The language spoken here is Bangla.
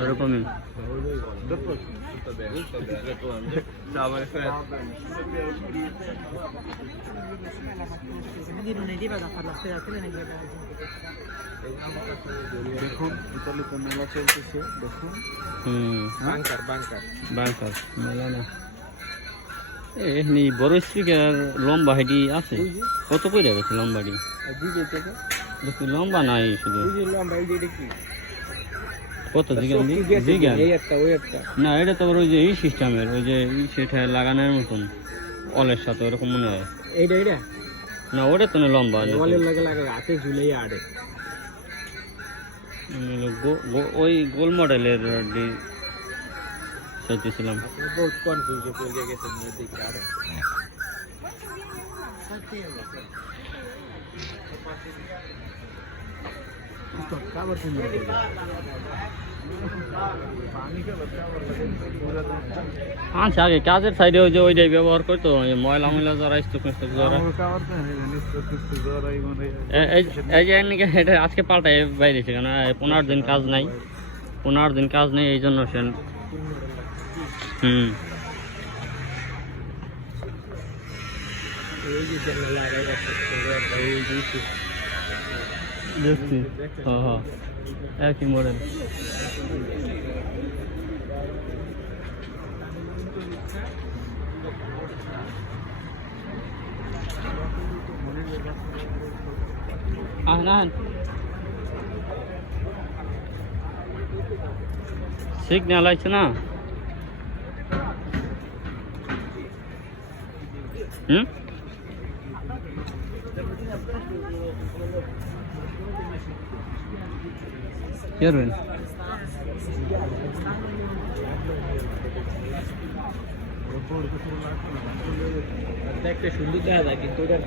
এরকমই দেখুন ইতালিতে মেলা চলতেছে দেখুন। বাংকার বাংকার বাংকার মেলা না এখানে বড় স্পিকার লম্বা হেডি আছে কত করে গেছে লম্বাটি দেখি লম্বা নাই শুধু কত জিগান না এটা তো ওই যে এই সিস্টেমের ওই যে সেটা লাগানোর মতন অলের সাথে ওরকম মনে হয় না ওটা তো না লম্বা হাতে ঝুলাই আড়ে ওই গোল মডেলের চাইতেছিলাম বহুত কনফিউজ হয়ে গেছে দেখে আড়ে আচ্ছা আগে কাজের সাইডে ওই যে ওইটাই ব্যবহার করতো ময়লা ময়লা যারা স্তূপ যারা এই যে এটা আজকে পাল্টায় বাইরেছে কেন 15 দিন কাজ নাই 15 দিন কাজ নেই এই জন্য সে দেখছি হ্যাঁ একই মডেল সিগন্যাল আছে না কি করবেন দেখতে সুন্দর দেখা যায় কিন্তু ওটা